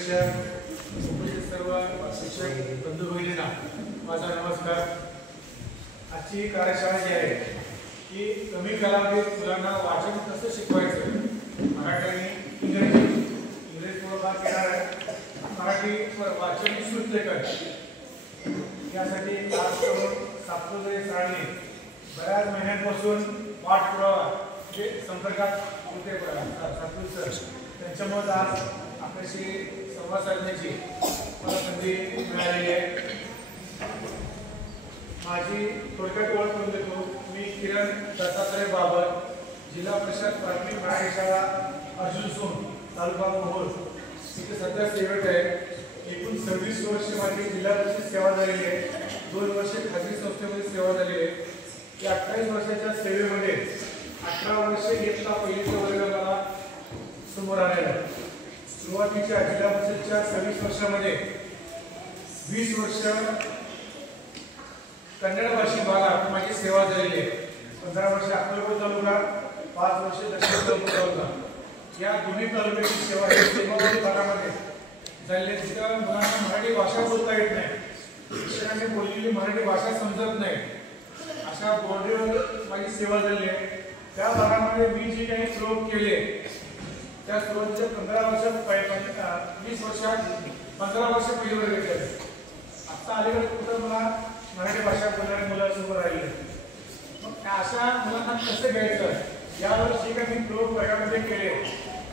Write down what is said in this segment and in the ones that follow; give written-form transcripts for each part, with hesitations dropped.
अध्यक्ष उपस्थित सर्व शिक्षक बंधू भगिनींना माझा नमस्कार। आजची कार्यशाळा जी आहे की कमी कालावधीत मुलांना वाचन कसं शिकवायचं, मराठी आणि इंग्रजी थोडंफार घेणार आहे। मराठी वाचन श्रुतलेखन यासाठी खास करून सातपुते सरांनी बऱ्याच महिन्यांपासून पाठपुरावा जे संपर्कात होते सातपुते सर, त्यांच्यामुळे आज आपल्याशी संवाद साधण्याची मला संधी मिळालेली आहे। माझी थोडक्यात ओळख करून देतो। मी किरण दत्तात्रय बाबर, जिल्हा परिषद प्राथमिक मराठी शाळा अर्जुन सोन, तालुका मोहोळ इथे सध्या सेवक आहे। एकूण 26 वर्ष माझी जिल्हा परिषद सेवा झालेली आहे, 2 वर्ष खाजगी संस्थेमध्ये सेवा झालेली आहे। या 28 वर्षाच्या सेवेमध्ये 18 वर्ष इयत्ता पहिलीचा वर्ग मला समोर आलेला आहे। सुरुवातीच्या जिल्हा परिषदच्या 26 वर्षामध्ये 20 वर्ष कन्नड भाषी भागात माझी सेवा झालेली आहे। 15 वर्ष अक्कलकोट तालुका, 5 वर्ष दक्षिण तालुका, या दोन्ही तालुक्याची सेवा सीमावर्ती भागामध्ये झालेली आहे। तिथं मुलांना मराठी भाषा बोलता येत नाही, शिक्षकांनी बोललेली मराठी भाषा समजत नाही, अशा बोर्डवर माझी सेवा झालेली आहे। त्या भागामध्ये मी जे काही प्रयोग केले त्या सुरुवातीच्या 15 वर्षात 20 वर्षात 15 वर्ष पहिली वर्ग केले। आता अलीकडे कुठं मला मराठी भाषा बोलणारी मुलं समोर राहिली। मग अशा मुलांना कसं घ्यायचं यावर जे काही मी प्रयोग प्रयोगामध्ये केले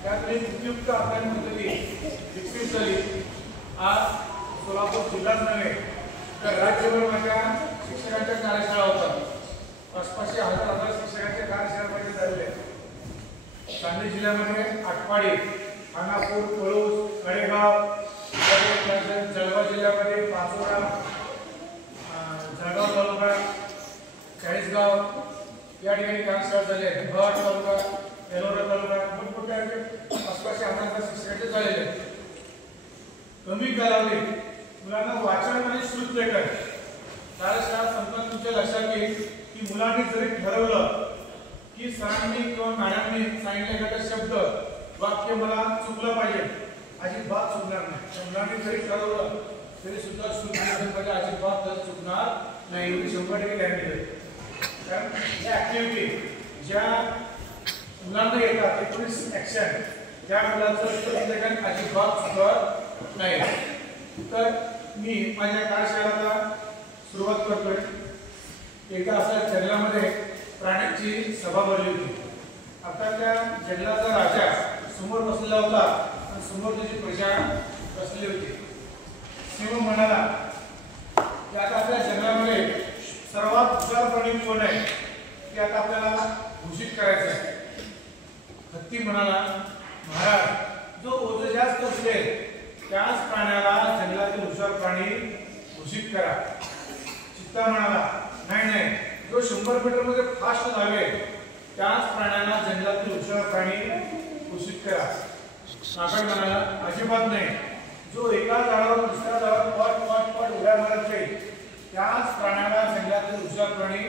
त्यात एक उपयुक्त अभ्यास पद्धती विकसित झाली। आज सोलापूर जिल्हाच नव्हे तर राज्यभर माझ्या शिक्षकांच्या कार्यशाळा होतात। 500-1000 शिक्षकांच्या कार्यशाळेमध्ये झालेले आहेत। सांगली जिल्ह्यामध्ये आटपाडी, खानापूर, पळूस, कडेगाव, जळगाव जिल्ह्यामध्ये पाचोरा, जळगाव तालुका, चाळीसगाव या ठिकाणी कार्यशाळा झाले आहेत। भट तालुका, एलोरा तालुका, मोठमोठ्या 500-1000 शिक्षकांचे झालेले आहेत। कमी कालावधीत मुलांना वाचन आणि श्रुतलेखन कार्यशाळा संपन्न तुमच्या लक्षात येईल की मुलांनी जरी ठरवलं की सरांनी किंवा मॅडमनी सांगितले एखादा शब्द वाक्य मला चुकलं पाहिजे, अजिबात चुकणार नाही। मुलांनी जरी ठरवलं तरी सुद्धा श्रुतलेखन अजिबात चुकणार नाही, एवढी 100% गॅरंटी देते। कारण या ऍक्टिव्हिटी ज्या मुलांना येतात 19 ऍक्शन त्या मुलांचं श्रुतलेखन अजिबात चुकत नाही। तर मी माझ्या कार्यशाळेला सुरुवात करतोय। एकदा असं जंगलामध्ये प्राण्यांची सभा भरली होती। आता त्या जंगलाचा राजा समोर बसलेला होता आणि समोर त्याची प्रजा बसली होती। सिंह म्हणाला की आता आपल्या जंगलामध्ये सर्वात हुशार प्राणी कोण आहे ते आता आपल्याला घोषित करायचं आहे। हत्ती म्हणाला, महाराज जो ओझं जास्त असेल त्याच प्राण्याला जंगलातील हुशार प्राणी घोषित करा। चित्ता म्हणाला, नाही, जो 100 मीटर मध्ये फास्ट धावेल त्याच प्राण्याला जंगलातील हुशार प्राणी घोषित करा। माकड म्हणाला, अजिबात नाही, जो एका झाडावर दुसऱ्या झाडावर पट उड्या मारत जाईल त्याच प्राण्याला जंगलातील हुशार प्राणी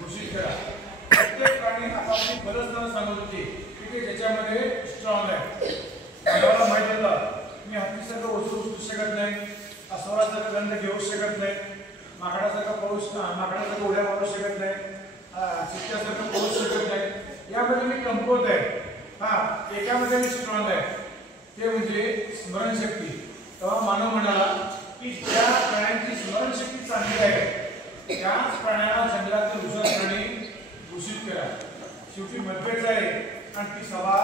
घोषित करा। प्रत्येक प्राणी आपापली गरज सांगत होती की ते ज्याच्यामध्ये स्ट्रॉंग आहे। मानवाला माहित होतं मी हत्तीसारखं ओझं उचलू शकत नाही, अस्वलासारखं गंध घेऊ शकत नाही, माकडासारखं उड्या मारू शकत नाही, चित्त्यासारखं पोहू शकत नाही, यामध्ये मी कमकुवत आहे। एकामध्ये मी स्ट्रॉंग आहे, ते म्हणजे स्मरणशक्ती। तेव्हा मानव म्हणाला की ज्या प्राण्यांची स्मरणशक्ती चांगली आहे त्याच प्राण्याला जंगलातील हुशार प्राणी घोषित करा। शेवटी मतभेद झाले आणि ती सभा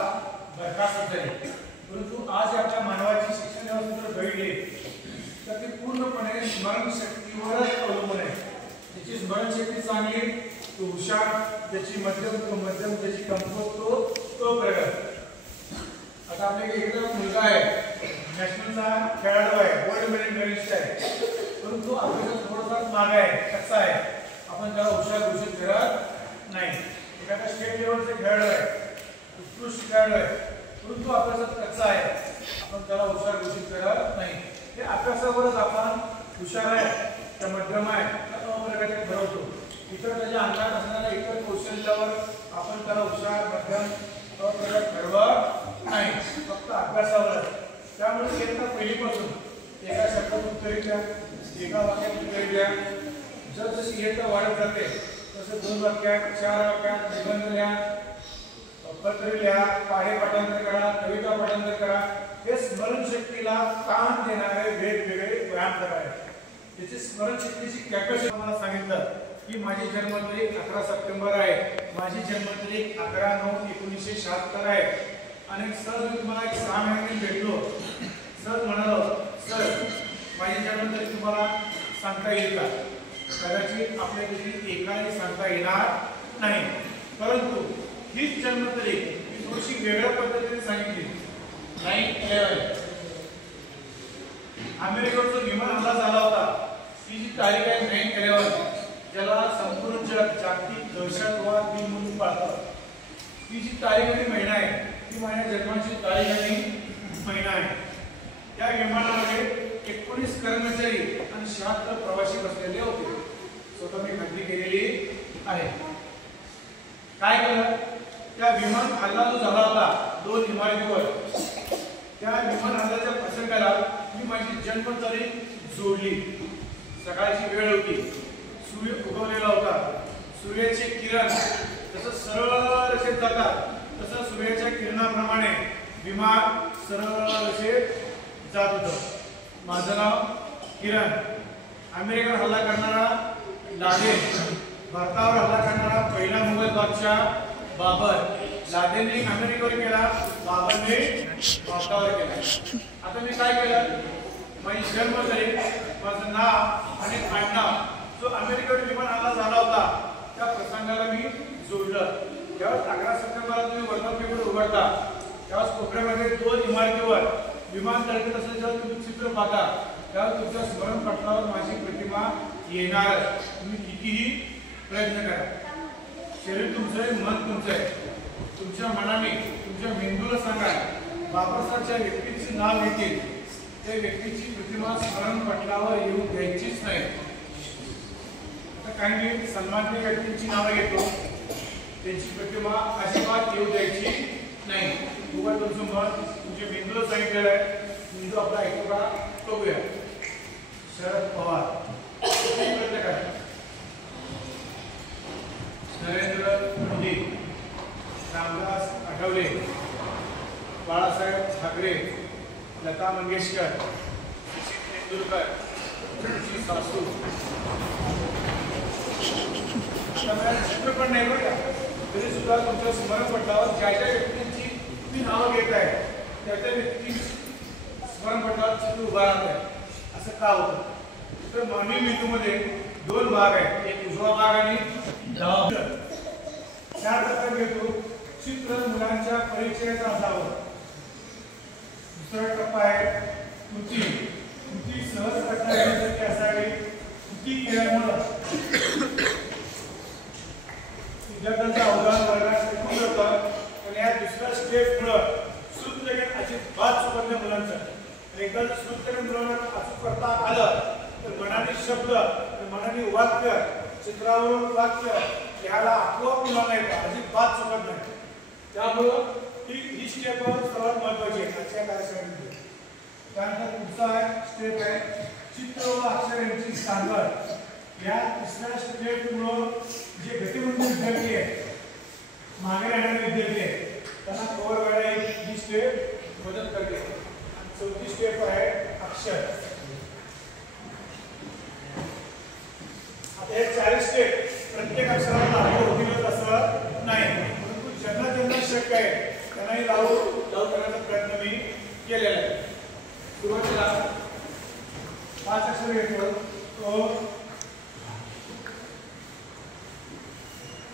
बरखास्त झाली। परंतु आज आपल्या मानवाची शिक्षण व्यवस्था घडली तर ती पूर्णपणे स्मरणशक्तीवरच अवलंबून आहे। त्याची स्मरणशक्ती चांगली तो हुशार, त्याची मध्यम त्याची कमकुवत तो प्रगत। आता आपल्याकडे एक मुलगा आहे, नॅशनलचा खेळाडू आहे, गोल्ड मेडल मेडलिस्ट आहे, परंतु आपल्याला थोडासा मागे आहे, कसा आहे, आपण त्याला हुशार घोषित करत नाही। एखादा स्टेट लेवलचा खेळाडू आहे, उत्कृष्ट खेळाडू आहे, परंतु अभ्यासात कच्चा आहे, आपण त्याला हुशार घोषित करत नाही। हे अभ्यासावरच आपण हुशार आहे त्या मध्यम आहे त्या अप्रगती ठरवतो। इतर त्याच्या अंगात असणाऱ्या इतर कौशल्यावर आपण त्याला हुशार मध्यम अप्रगत ठरवत नाही, फक्त अभ्यासावर। त्यामुळे इयत्ता पहिलीपासून एका शब्दात उत्तरे द्या, एका वाक्यात उत्तरे द्या. जसजशी इयत्ता वाढत जाते तसं 2 वाक्यात, 4 वाक्यात निबंध लिहा, पत्र लिहा, पाढे पाठांतर करा, कविता पाठांतर करा. हे स्मरणशक्तीला ताण देणारे वेगवेगळे व्यायाम करायचे. त्याची स्मरणशक्तीची कॅपॅसिटी मला सांगितलं की माझी जन्मतारीख 11 सप्टेंबर आहे, माझी जन्मतारीख 11/9/1976 आहे. आणि सर मी तुम्हाला एक 6 महिन्यांनी भेटलो, सर म्हणालो सर माझी जन्मतारीख तुम्हाला सांगता येईल का? कदाचित आपल्यापैकी एकाने सांगता येणार नाही, परंतु हीच जन्मतारीख मी थोडीशी वेगळ्या पद्धतीने सांगितली. 9/11 अमेरिकेवर जो विमान हल्ला झाला होता ती जी तारीख आहे 9/11, ज्याला संपूर्ण जग जागतिक दहशतवाद दिन म्हणून पाळतात. ती जी तारीख आणि महिना आहे ती माझ्या जन्माची तारीख आणि महिना आहे. त्या विमानामध्ये 19 कर्मचारी आणि 76 प्रवासी बसलेले होते. स्वतः मी खात्री केलेली आहे. काय केलं? त्या विमान हल्ला जो झाला होता 2 इमारतीवर, त्या विमान हल्ल्याच्या प्रसंगाला मी माझी जन्मतारीख जोडली. सकाळची वेळ होती, सूर्य उगवलेला होता. सूर्याचे किरण जसं सरळ रेषेत जातात तसं सूर्याच्या किरणाप्रमाणे विमान सरळ रेषेत जात होतं. माझं नाव किरण. अमेरिकेवर हल्ला करणारा लादेन, भारतावर हल्ला करणारा पहिला मुघल बादशाह बाबर. लादेनने अमेरिकेवर केला, बाबरने भारतावर केला. आता मी काय केलं? माझी जन्मतारीख, माझं नाव आणि आडनाव जो अमेरिकेवर विमान हल्ला झाला होता त्या प्रसंगाला मी जोडलं. ज्यावेळेस 11 सप्टेंबरला तुम्ही वर्तमानपत्र उघडता त्यावेळेस कोपऱ्यामध्ये 2 इमारतीवर विमान तळपत असं जेव्हा तुम्ही चित्र पाहता त्यावेळेस तुमच्या स्मरणपटलावर माझी प्रतिमा येणारच. तुम्ही कितीही प्रयत्न करा. शरीर तुमचं आहे, मन तुमचं आहे. तुमच्या मनाने तुमच्या मेंदूला सांगा बाबासाहेबच्या व्यक्तीचे नाव घेतील, त्या व्यक्तीची प्रतिमा स्मरणपटलावर येऊ द्यायचीच नाही. आता काही मी सन्माननीय व्यक्तींची नावं घेतो, त्यांची प्रतिमा अजिबात येऊ द्यायची नाही. उगाच तुमचं मन तुमच्या मेंदूला सांगितलेलं आहे. मेंदू आपला ऐकतो का? बघूया. शरद पवार, प्रयत्न करा. नरेंद्र मोदी, रामदास आठवले, बाळासाहेब ठाकरे, लता मंगेशकर, सचिन तेंडुलकर, तुमची सासू. चित्रपट नाही बरं का, तरी सुद्धा तुमच्या स्मरणपटलावर ज्या ज्या व्यक्तींची तुम्ही नावं घेत आहे त्या त्या व्यक्तींची स्मरणपटलावर चित्र उभा राहत आहे. असं का होतं? तर मानवी मेंदूमध्ये 2 भाग आहेत, एक उजवा भाग आणि डावा भाग. 4 टप्प्यात घेतो. चित्र मुलांच्या परिचयाचा असावं. दुसरा टप्पा आहे कृती. कृती सहज करता येण्यासाठी असावी. कृती केल्यामुळं विद्यार्थ्यांचा अवधान वर्गात टिकून जातं. पण या दुसऱ्या स्टेपमुळं सूत्रलेखन अजिबात चुकत नाही मुलांचं. एकदा जर सूत्रलेखन मुलांना अचूक करता आलं तर मनाने शब्द, मनाने वाक्य, चित्रावरून वाक्य याला आपोआप मुलांना येतं, अजिबात चुकत नाही. त्यामुळं ही स्टेप सर्वात महत्वाची आहे आजच्या कार्यक्रमामध्ये. त्यानंतर पुढचा स्टेप आहे चित्र व अक्षर यांची सांगड. या तिसऱ्या स्टेपमुळं जे गतिमंद विद्यार्थी आहेत, मागे राहणारे विद्यार्थी आहेत, त्यांना कव्हर करायला ही स्टेप मदत करते. आणि चौथी स्टेप आहे अक्षर. आता हे 4 स्टेप प्रत्येक अक्षराला लागू होतीलच असं नाही, परंतु ज्यांना ज्यांना शक्य आहे त्यांनाही लागू करण्याचा प्रयत्न मी केलेला आहे. सुरुवातीला 5 अक्षर घेतो.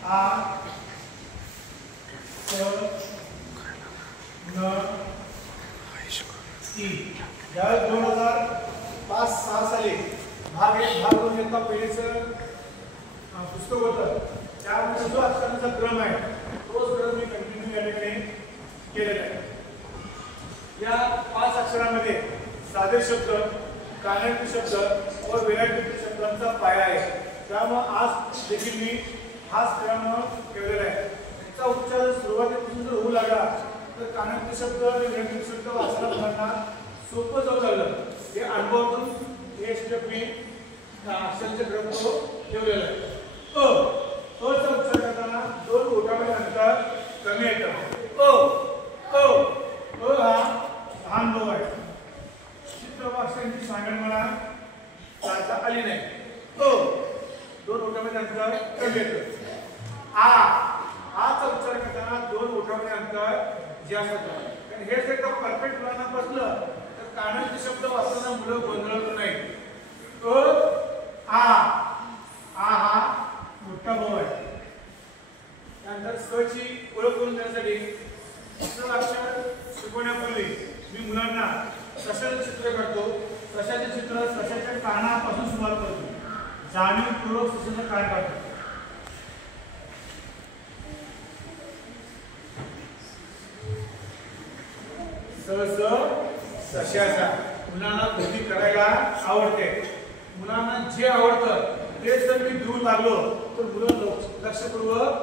आ, स, न, ती. ज्यावेळेस 2005-06 साली भाग 1 भाग 2 इयत्ता पहिलीचं पुस्तक होतं त्यामध्ये जो अक्षरांचा क्रम आहे तोच क्रम मी कंटिन्यू या ठिकाणी केलेला आहे. या 5 अक्षरामध्ये साधे शब्द, कानाटी शब्द व विराटी शब्दांचा पाया आहे. त्यामुळे आज देखील मी हाच क्रम ठेवलेला आहे. याचा उच्चार सुरुवातीपासून जर होऊ लागला तर कानाटी शब्द आणि विराटी शब्द वाचताना मुलांना सोपं जाऊ लागलं. हे अनुभवातून हे स्टेप मी अक्षरांच्या ग्रंथ ठेवलेलं आहे. चा उच्चार करताना 2 ओठांमध्ये अंतर कमी येतं. हा लहान लो आहे. चित्र अक्षरांची सांगण मला चालता आली नाही. 2 ओठांमध्ये अंतर कमी येतं. चा उच्चार करताना 2 ओठांमध्ये अंतर जास्त येतं. हे जर का परफेक्ट मुलांना बसलं तर कानाचे शब्द वाचताना मुलं गोंधळत नाही. हा मोठा भाऊ आहे. त्यानंतर स ची ओळख करून देण्यासाठी स अक्षर शिकवण्यापूर्वी मी मुलांना सशाचं चित्र करतो. सशाचे चित्र सशाच्या कानापासून सुरुवात करतो. जाणीवपूर्वक सशाचं कान काढतो. सशाचा मुलांना कृती करायला आवडते. मुलांना जे आवडतं तेच जर मी देऊ लागलो तर मुलं लक्षपूर्वक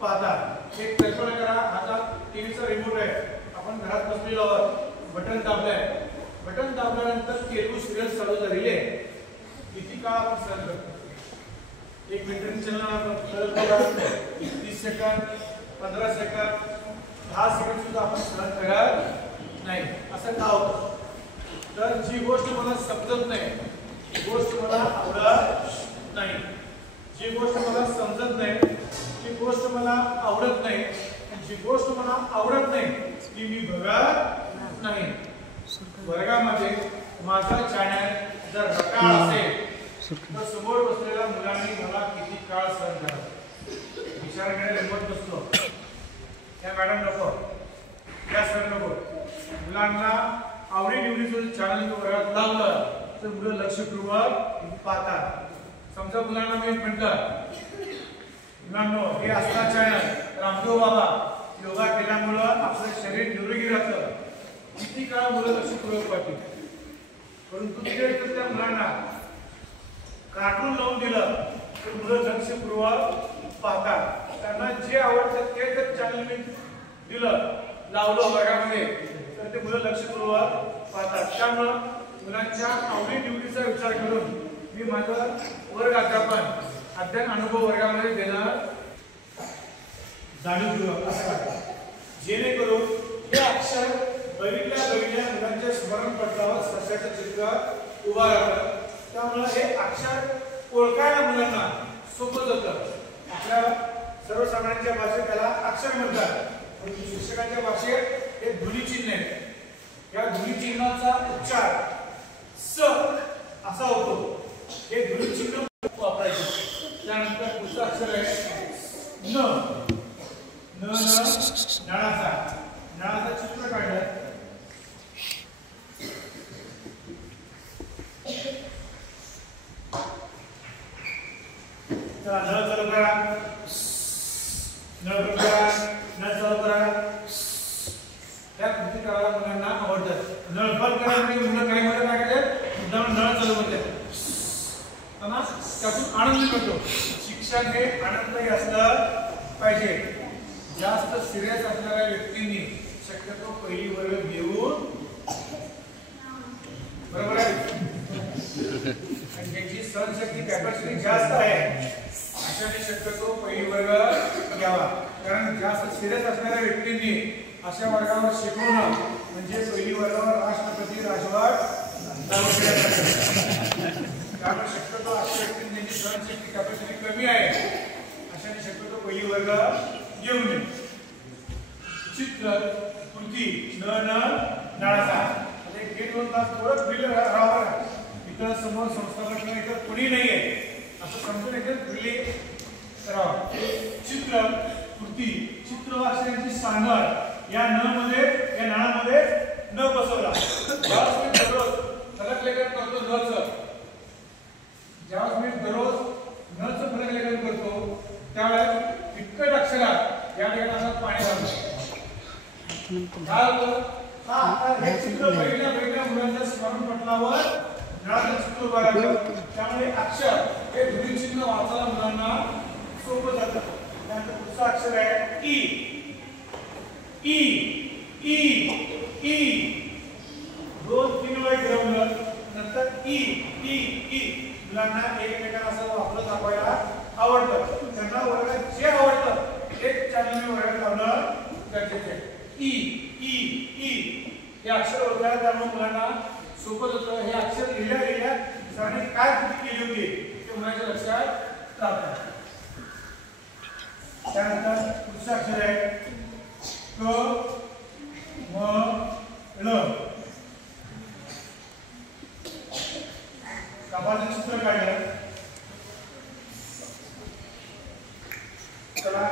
पाहतात. एक कल्पना करा, हातात टीव्हीचा रिमोट आहे. आपण घरात बसलेलो आहोत. बटन दाबलंय. बटन दाबल्यानंतर तेलुगू सिरियल चालू झालेली आहे. किती काळ आपण सहन करतो? 1 मिनिटांनी चॅनल 30 सेकंद, 15 सेकंद, 10 सेकंद सुद्धा आपण सहन करत नाही. असं का होतं? तर जी गोष्ट मला समजत नाही, जी गोष्ट मला आवडत नाही, जी गोष्ट मला समजत नाही, जी गोष्ट मला आवडत नाही, जी गोष्ट मला आवडत नाही ती मी बघत नाही. वर्गामध्ये माझा चॅनल जर रटाळ असेल तर समोर बसलेल्या मुलांनी मला किती काळ सहन करावा? विचार करायला हिंमत नसतो. या मॅडम नको, या सर नको. मुलांना आवडीनिवडीचं चॅनल वर्गात लावलं तर मुलं लक्षपूर्वक पाहतात. समजा मुलांना मी म्हटलं, मुलांनो हे असता चॅनल रामदेव बाबा योगा केल्यामुळं आपलं शरीर निरोगी राहतं. किती काळ मुलं लक्षपूर्वक पाहतील. परंतु तिथे त्या मुलांना कार्टून लावून दिलं तर मुलं लक्षपूर्वक पाहतात. त्यांना जे आवडतं ते जर चॅनल मी दिलं लावलं वर्गामध्ये तर ते मुलं लक्षपूर्वक पाहतात. त्यामुळं मुलांच्या आवडीनिवडीचा विचार करून मी माझं वर्ग अध्ययन अनुभव वर्गामध्ये देणार जाणीवपूर्वक असं वाटतं. जेणेकरून हे अक्षर बघितल्या मुलांच्या स्मरण पटलावर सशाचं चित्र उभा राहतं. त्यामुळे हे अक्षर ओळखायला मुलांना सोपं जातं. आपल्या सर्वसामान्यांच्या भाषेत त्याला अक्षर म्हणतात. शिक्षकांच्या भाषेत हे ध्वनिचिन्ह आहे. या ध्वनिचिन्हाचा उच्चार स असा होतो. हे ध्वनिचिन्ह वापरायचे. त्यानंतर पुढचं अक्षर आहे न. नळाचा चित्र काढलं. चला नळ चालू करा. नळ चालू करा. त्या कृती करायला मुलांना आवडतात. नळ बंद करा म्हणजे मुलं काय म्हणत नाही, नळ चालू म्हणतात. त्यातून आनंद मिळतो. शिक्षण हे आनंददायी असलं पाहिजे. जास्त सिरियस असणाऱ्या व्यक्तींनी शक्यतो पहिली वर्ग घेऊन, बरोबर आहे, आणि ज्याची सहनशक्ती कॅपॅसिटी जास्त आहे अशाने शक्यतो पहिली वर्ग घ्यावा. कारण जास्त सिरियस असणाऱ्या व्यक्तींनी अशा वर्गावर शिकवणं म्हणजे पहिली वर्गावर राष्ट्रपती राजवट लागू केल्यासारखं. त्यामुळे शक्यतो अशा व्यक्तींनी ज्यांची सहनशक्ती कॅपॅसिटी कमी आहे अशाने शक्यतो पहिली वर्ग घेऊ नये. चित्र कृती नळाचा 1-2 तास थोडं फ्री राहावं. इथं समोर संस्थापक इथं कोणी नाहीये असं समजून इथं फ्रीली करावं. चित्र कृती चित्र अक्षरांची सांगड या नळामध्ये न बसवला. ज्यावेळेस मी दररोज फलक लेखन करतो नळचं, ज्यावेळेस मी दररोज नळचं फलक लेखन करतो त्यावेळेस इतकं अक्षरात या ठिकाणी पाणी घालतो. हे चित्र बघितल्या मुलांच्या स्मरण पटलावर नळाचं चित्र उभं राहतं. त्यामुळे अक्षर हे ध्वनिचिन्ह वाचायला मुलांना सोपं जातं. त्यानंतर पुढचं अक्षर आहे ई. ई ई ई 2-3 वेळा गिरवलं नंतर ई ई ई मुलांना एकमेकांना असं वापरत दाखवायला आवडतं. त्यांना वर्गात जे आवडतं तेच चॅनल मी वर्गात लावणं गरजेचं आहे. ई ई ई हे अक्षर ओळखायला त्यामुळे मुलांना सोपं होतं. हे अक्षर लिहिल्या सरांनी काय कृती केली होती ते मुलांच्या लक्षात राहतं. त्यानंतर पुढचं अक्षर आहे क म ळ. कपाचं चित्र काढलं. चला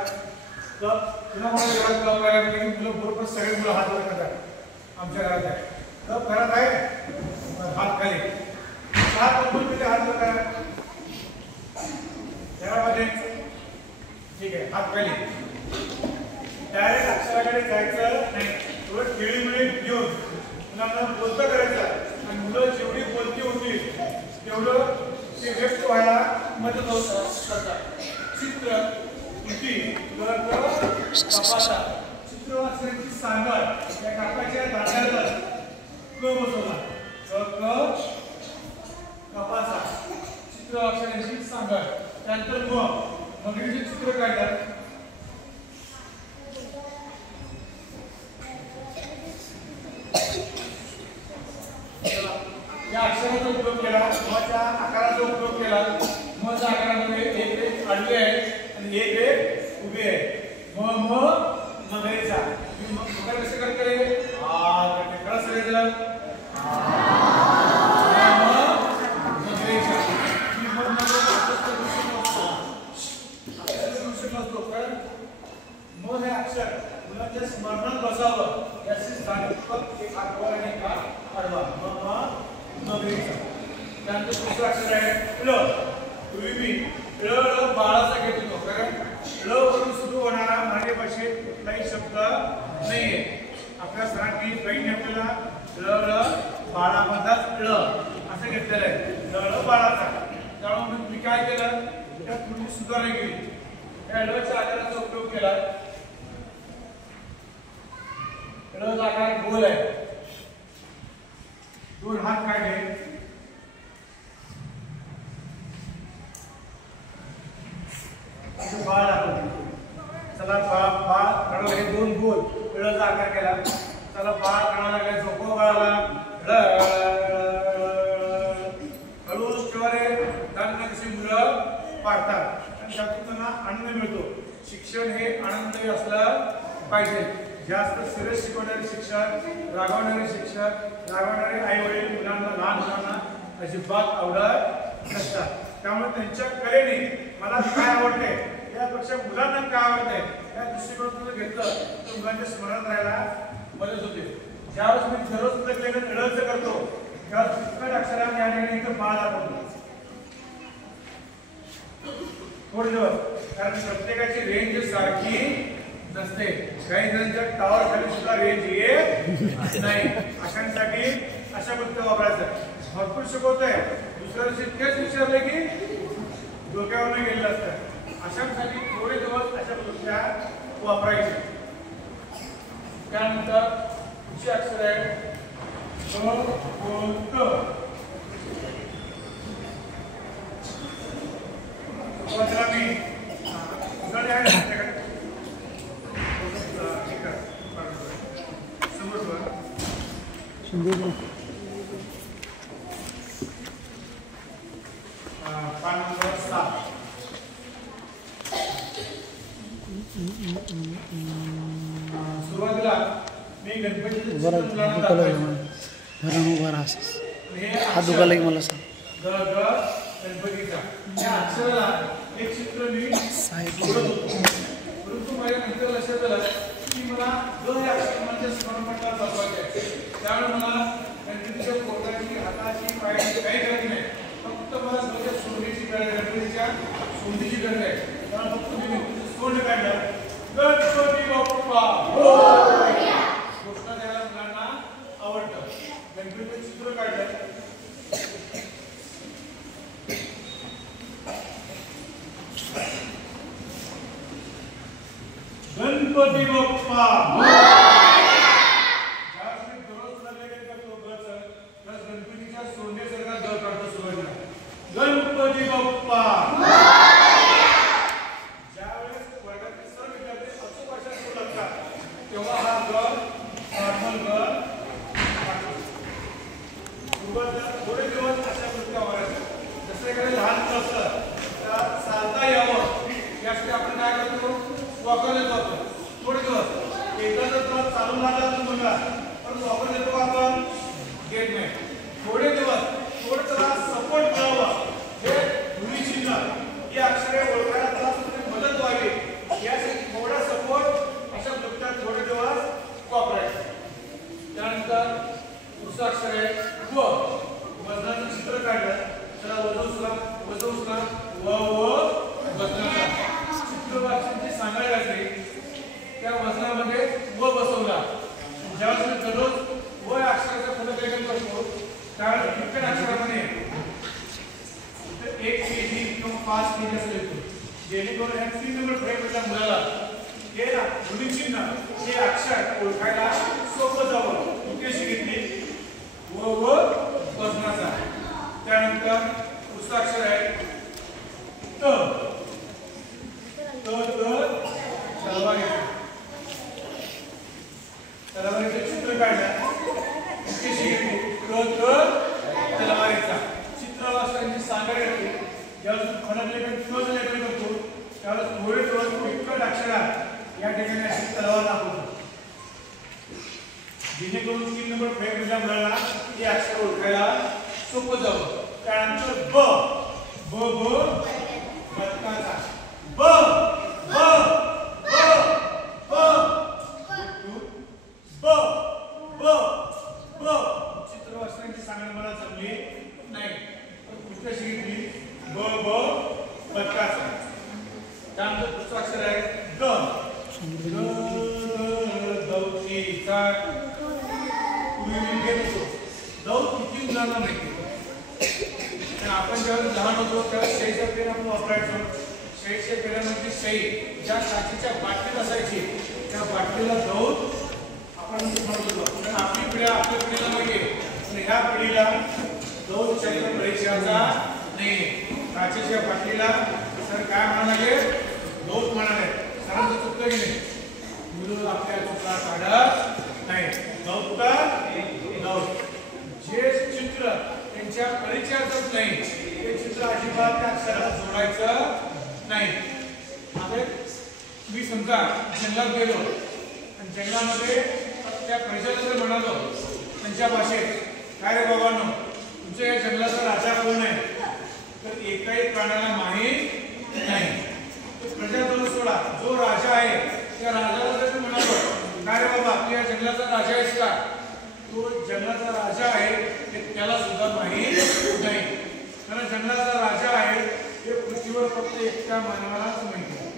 तुला मला एवढा कप करायला की मुलं बरोबर सगळे मुलं हात वर करतात. आमच्या घरात आहे कप घरात आहे हात खाली 4 मिनिटे हात वर करा घरामध्ये. ठीक आहे हात खाली. डायरेक्ट अक्षराकडे जायचं नाही. थोडं खेळीमुळे घेऊन मुलांना बोलतं करायचं आणि मुलं जेवढी बोलती होतील तेवढं ते व्यक्त व्हायला मदत करतात. चित्र कृती कपाचा चित्र अक्षरांची सांगड या कापाच्या दांड्यावर क बसवला. क कपाचा चित्र अक्षरांची सांगड. त्यानंतर मगरीचे चित्र काढतात. या अक्षराचा उपयोग केला. मच्या आकाराचा उपयोग केला. मच्या आकारामध्ये एक आडवी आहे आणि एक उभी आहे. मगरीचा मगर कसे करते रे कळस मगरीचा म हे अक्षर मुलांच्या स्मरणात बसावं याची जाणीव एक आडवा आणि एक आडवा मगरीचा. त्यानंतर दुसरं अक्षर आहे ळ. पूर्वी ळ बाळाचा घेत होतो कारण ळ वरून सुरू होणारा मराठी भाषेत कुठलाही शब्द नाहीये. आपल्या सरांनी काही आपल्याला ळ बाळामधलाच ळ असं घेतलेलं आहे. ळ बाळाचा. त्यामुळे मी काय केलं त्यात थोडी सुधारणा केली. या ळच्या आकाराचा उपयोग केला. ळचा आकार गोल आहे. 2 हात काढले. बाळ दाखवतो. चला बाळ रडव हे 2 गोल ळचा आकार केला. चला बाळ काढायला लागले. झोपव बाळाला. हळूच ठेवारे त्यांना कशी मुलं पाडतात आणि त्यातून त्यांना आनंद मिळतो. शिक्षण हे आनंददायी असलं पाहिजे. जास्त सिरियस शिकवणारे शिक्षक रागवणारे शिक्षक रागवणारे आई वडील मुलांना लहान मुलांना अजिबात आवडत नसतात. त्यामुळे त्यांच्या कलेने मला काय आवडते यापेक्षा मुलांना काय आवडते या दृष्टिकोनातून घेतलं तर मुलांच्या स्मरणात राहायला मदत होते. ज्यावेळेस मी दररोज लेखन ळचं करतो त्यावेळेस तितकट अक्षराने या ठिकाणी इथं बाळ दाखवतो. थोडे दिवस कारण प्रत्येकाची रेंज सारखी नसते. काही जणांच्या टावर खाली सुद्धा रेंज येत नाही. अशांसाठी अशा गोष्टी वापरायचं. भरपूर शिकवतोय दुसऱ्या दिवशी तेच विचारले की डोक्यावर गेलेलं असतं. अशांसाठी थोडे दिवस अशा गोष्टी वापरायच्या. त्यानंतर पुढची अक्षर आहे सुरुवातीला मी गणपतीचा हात दुखायला की मला सांग. गणपतीचा या अक्षराला एक चित्र मी परंतु माझ्या नंतर लक्षात आलं की मला हे अक्षर म्हणजे स्मरणपटात बसवायचे. त्यामुळे मला गणपतीच्या पोटाची हाताची पायाची काही गरज नाही. फक्त मला सोंडीची गरज आहे. गणपतीच्या सोंडीची गरज आहे. त्यामुळे फक्त मी गणपतीचं सोंड काढलं. गणपती बाप्पा घोषणा द्यायला मुलांना आवडतं. गणपतीचं चित्र काढलं. गणपती बाप्पा ज्यावेळेस मी दररोज करतो सोन्यासारखा ग काढतो सुरुवातीला. गणपती बाप्पा. ज्यावेळेस वर्गातील सर्व विद्यार्थी अचूक अशा सुरू लागतात तेव्हा हा ग नॉर्मल ग काढतो. थोडे दिवस अशा कृत्या वाढायच्या. जसं एखादं लहान मुलं असतं तर चालता यावं यासाठी आपण काय करतो, वॉकरला जातो. थोडे दिवस एकदा जर तुला चालून लागला तर मुलगा पण वॉकर देतो आपण घेत नाही. थोडे दिवस थोडं त्याला सपोर्ट मिळावा, हे ध्वनी चिन्ह ही अक्षरे ओळखायला त्याला मदत व्हावी यासाठी थोडा सपोर्ट अशा कृत्यात थोडे दिवस वापरायचं. त्यानंतर दुसरं अक्षर आहे व. वजनाचं चित्र काढलं त्याला वजन उचला व वजनाचा चित्र वाचनाची सांगायला लागली त्या वजनामध्ये व बसवला. ज्यावेळेस मी दररोज व अक्षराचं पुनर्लेखन करतो त्यावेळेस कित्येक अक्षरामध्ये 1 kg किंवा 5 kg असं येतो. जेणेकरून ह्या 3 नंबर फ्रेमच्या मुलाला हे ध्वनी चिन्ह हे अक्षर ओळखायला सोपं जावं उद्देशी घेतली व वजनाचा. त्यानंतर दुसरं अक्षर आहे त. तलवारीचं चित्र काढलं उद्देशी घेतली तलवारीचा चित्र वाचनाची सांगायला येते. ज्यावेळेस फलकलेखन क्लोज लेखन करतो त्यावेळेस थोडे दिवस किटकट अक्षरात या ठिकाणी अशी तलवार दाखवतो जेणेकरून 3 नंबर फ्रेमच्या मुलाला हे अक्षर ओळखायला सोपं जावं. त्यानंतर ब बदकाचा ब ब ब ब ब ब ब चित्र वाचनाची सांगणं मला जमली नाही पण पुढच्या शिकली ब ब बदकाचा. त्यानंतर दुसरं अक्षर आहे द. दौतीचा पूर्वी घेतो. दौत किती मुलांना माहिती आपण जेव्हा लहान होतो त्यावेळेस शाईचा पेन आपण वापरायचो. शाईच्या पेनामध्ये शाई ज्या काचेच्या बाटलीत असायची त्या बाटलीला दौत आपण म्हणत होतो. पण आपली पिढी आपल्या पिढीला माहिती पण ह्या पिढीला दौत शब्द परिचयाचा नाही. काचेच्या बाटलीला सर काय म्हणाले, दौत म्हणाले. सरांचं चुकतं की नाही, मुलं आपल्या चुका काढत नाही. दौत जे चित्र त्यांच्या परिचयातच नाही ते चित्र अजिबात त्या अक्षराला जोडायचं नाही. आता मी समजा जंगलात गेलो आणि जंगलामध्ये त्या परिचयाला जर म्हणालो त्यांच्या भाषेत काय रे बाबांनो तुमच्या या जंगलाचा राजा कोण आहे तर एकाही प्राण्याला माहीत नाही. प्रजा जवळ सोडा जो राजा आहे त्या राजाला जर म्हणालो काय रे बाबा तू या जंगलाचा राजा आहेस का, तो जंगलाचा राजा आहे हे त्याला सुद्धा माहीत नाही. कारण जंगलाचा राजा आहे हे पृथ्वीवर फक्त एकट्या मानवालाच माहिती आहे.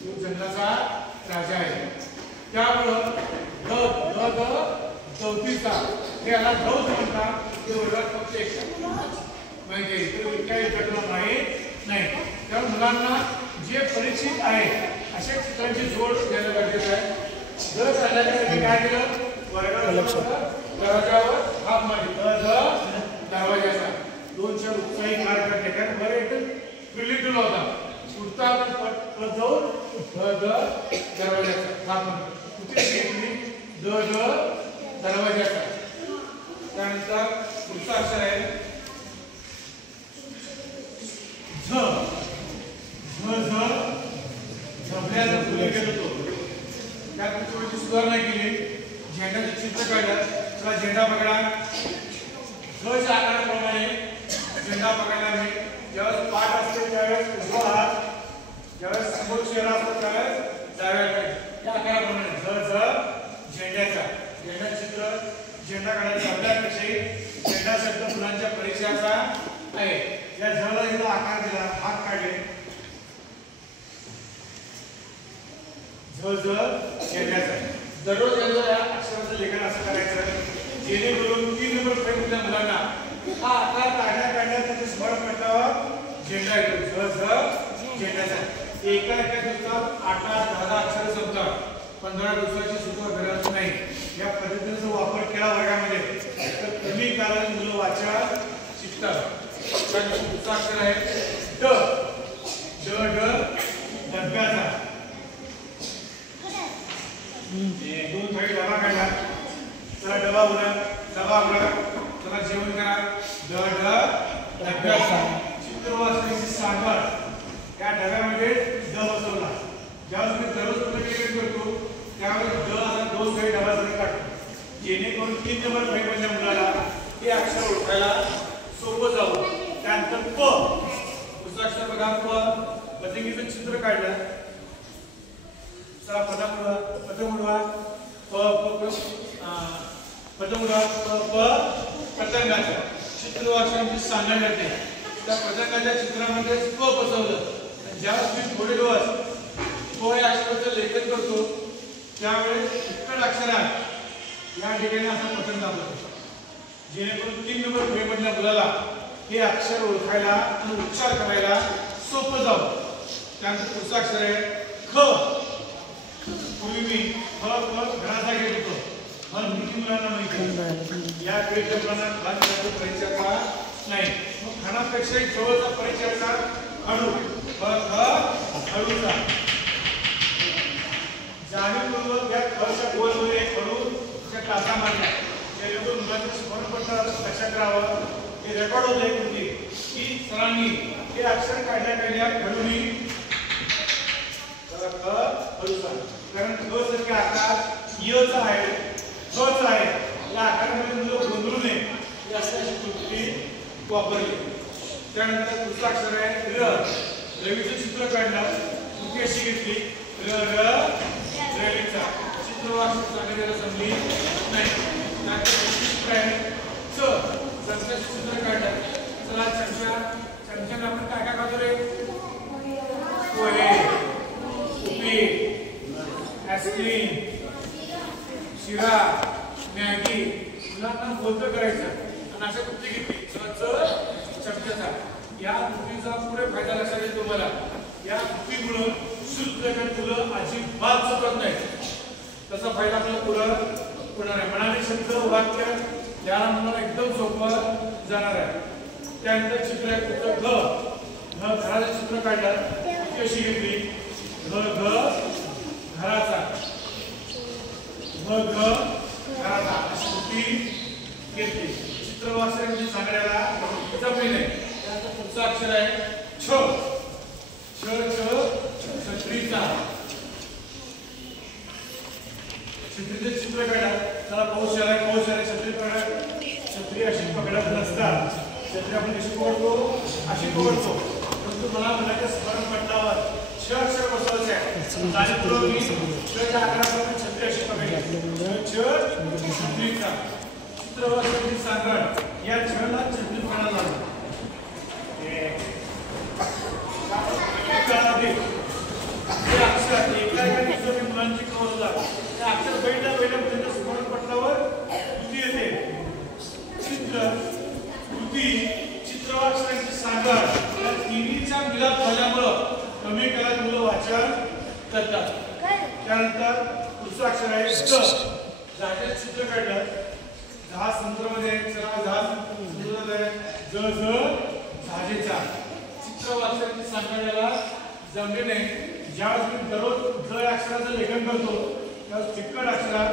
तो जंगलाचा राजा आहे. त्यामुळं दौतीचा हे याला दौत म्हणतात. ते वर्गात फक्त एकट्या माहिती आहे, तर काही घटना माहीत नाही. त्यामुळे मुलांना जे परिचित आहे अशा चित्रांची जोड द्यायला गरजेचं आहे. जर त्याच्याकडे काय केलं दरवाजावर हात मारली दरवाजाचा 2-4 उत्साही कार करते कारण बरं एकदम बिल्डिंग होता उडता पट जाऊन दरवाजाचा हात मारली कुठे घेतली दरवाजाचा. त्यानंतर पुढचा अक्षर आहे झ. झबल्याचा फुले घेत होतो त्यात थोडीशी सुधारणा केली. झेंड्याचं चित्र काढलं त्याला झेंडा पकडा. च्या आकाराप्रमाणे झेंडा पकडायला मी ज्यावेळेस पाठ असते त्यावेळेस उजवा हात, ज्यावेळेस समोर चेहरा असतो त्यावेळेस डाव्याकडे या आकाराप्रमाणे झेंड्याचा झेंडा चित्र झेंडा काढायचा आपल्यापेक्षाही झेंडा शब्द मुलांच्या परिचयाचा आहे. या झला हिला आकार दिला हात काढले झेंड्याचा. दररोज या अक्षराचं लेखन असं करायचं जेणेकरून 3 नंबर फ्रेमच्या मुलांना हा आकार काढण्यात त्याचे स्मरण पटावर झेंडा येतो. झेंड्याचा एका दिवसात 8-10 अक्षर संपतात. 15 दिवसाची सुद्धा गरज नाही. या पद्धतीचा वापर केला वर्गामध्ये तर कमी कालात मुलं वाचा शिकतात. पुढचं अक्षर आहे ड. ड ड डब्याचा. दोन थाळी डबा काढला. चला डबा उघडा, डबा उघडा, चला जेवण करा. ड ड डब्याचा. चित्रवाचनाची सांगड या डब्यामध्ये ड बसवला. ज्यावेळेस मी दररोज पुस्तक करतो त्यावेळेस ड असा दोन थाळी डबासाठी काढतो जेणेकरून 3 नंबर फळीमधल्या मुलाला हे अक्षर ओळखायला सोपं जावं. त्यानंतर प. पुढचं अक्षर बघा प. पतंगीचं चित्र काढलं. चला पतंग उडवा. प प पतंग उडवा. प प पतंगाचं चित्र अक्षरांची सांगड येते. त्या पतंगाच्या चित्रामध्ये प बसवलं. ज्यावेळेस मी थोडे दिवस प या अक्षराचं लेखन करतो त्यावेळेस इतकं अक्षरात या ठिकाणी असं पतंग दाखवतो जेणेकरून 3 नंबर फळीमधल्या मुलाला हे अक्षर ओळखायला आणि उच्चार करायला सोपं जावं. त्यानंतर पुढचं अक्षर आहे ख. पूर्वी मी ख घराचा घेत होतो. मला किती मुलांना माहिती या वेळेच्या मुलांना खाण्याचा परिचय का नाही. मग खाण्यापेक्षाही जवळचा परिचयाचा खडू. खडूचा जाणीवपूर्वक या खच्या गोलमध्ये खडूच्या टाचा मारल्या जेणेकरून मुलांचं स्मरण पडतं लक्षात राहावं. हे रेकॉर्ड होत आहे कुठे की सरांनी हे अक्षर काढल्या खडूनी खडूचा. कारण ख सारखे आकार यचा आहे खचा आहे या आकारामध्ये मुलं गोंधळू नये ही अशी कृती वापरली. त्यानंतर पुढचं अक्षर आहे र. रवीचं चित्र काढलं. कृती अशी घेतली र र रवीचा. चित्र वाचून सांगितलेलं समजली नाही. चित्र आहे च. चमच्याचं चित्र काढलं. चला चमच्यानं आपण काय काय खातो रे. पोहे, उपीट, आईस्क्रीम, शिरा, मॅगी मुलांना बोलतं करायचं आणि अशा कृती घेतली. चमच्याचा या कृतीचा पुढे फायदा लक्षात येईल तुम्हाला. या कृतीमुळे शुद्धलेखन मुलं अजिबात चुकत नाही. तसा फायदा आपल्याला पुढं होणार आहे. म्हणाले शब्द वाक्य याला मुलाला एकदम सोपं जाणार आहे. त्यानंतर चित्र आहे पुढचं घ. घराचं चित्र काढलं. कशी घेतली घ घराचा. घराचा अशी कृती घेतली. चित्र वाचण्याची सांगण्याला जमली नाही. त्यानंतर पुढचं अक्षर आहे छ. छत्रीचा. छत्रीचे चित्र काढा. चला पाऊस आलाय छत्री काढा. छत्री अशी पकडत नसतात. छत्री आपण कशी पकडतो अशी पकडतो. परंतु मला म्हणायचं स्मरण पटलावर छ अक्षर बसवायचे आहे. छच्या आकाराप्रमाणे छत्री अशी पकडली. छत्रीचा. चित्रवाचनाची सांगड या छला छत्रीपणा लागला. अक्षर एका दुसऱ्या मुलांची कवरला त्या अक्षर बैठा स्मरण पटलावर कृती येते. चित्र कृती चित्रवाचनाची सांगड या तिन्हीचा मिलाप झाल्यामुळं कमी काळात मुलं वाचन करतात. त्यानंतर पुढचं अक्षर आहे ज. जहाजाचं चित्र काढलं. जहाज समुद्रामध्ये चला जहाज समुद्रात आहे. जहाजेचा. चित्र वाचनाची सांगण्याला जमले नाही. ज्यावेळेस मी दररोज ज अक्षराचं लेखन करतो त्यावेळेस चिकट अक्षरात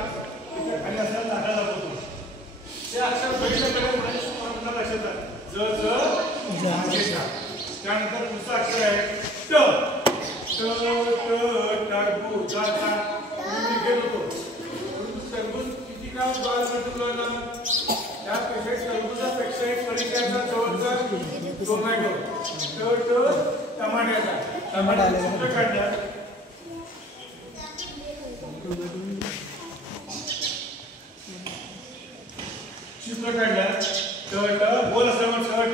तिथे खाली अक्षरात दाखला दाखवतो. ते अक्षर बघितल्याकडे लक्षात जहाजेचा. त्यानंतर दुसरं अक्षर आहे ट. टरबूजाचा. मी घेत होतो टरबूज किती काळ बाळ करतो त्यापेक्षा टरबूजापेक्षा एक परिचयाचा जवळचा टोमॅटो. टमाट्याचा. चित्र काढलं. चित्र काढलं. बोल असल्यामुळे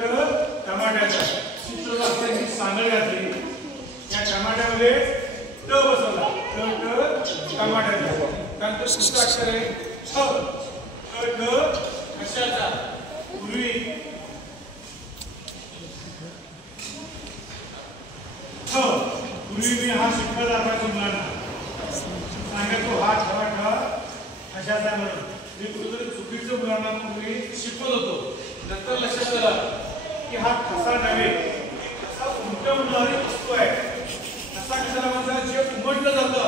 टमाट्याचा. चित्र वाचण्याची सांगड घातली. या टमाट्यामध्ये ट बसवला. टमाट्याचा. त्यानंतर पुढचं अक्षर आहे कशाचा. पूर्वी मी हा शिकवला दाखवायचो मुलांना. सांगतो हा कशाचा म्हणून मी कुठेतरी चुकीचं मुलांना पूर्वी शिकवत होतो. नंतर लक्षात आलं की हा ठसा नव्हे, ठसा उमटवणारी वस्तू आहे. ठसा कशाला म्हणतात? जे उमटलं जातं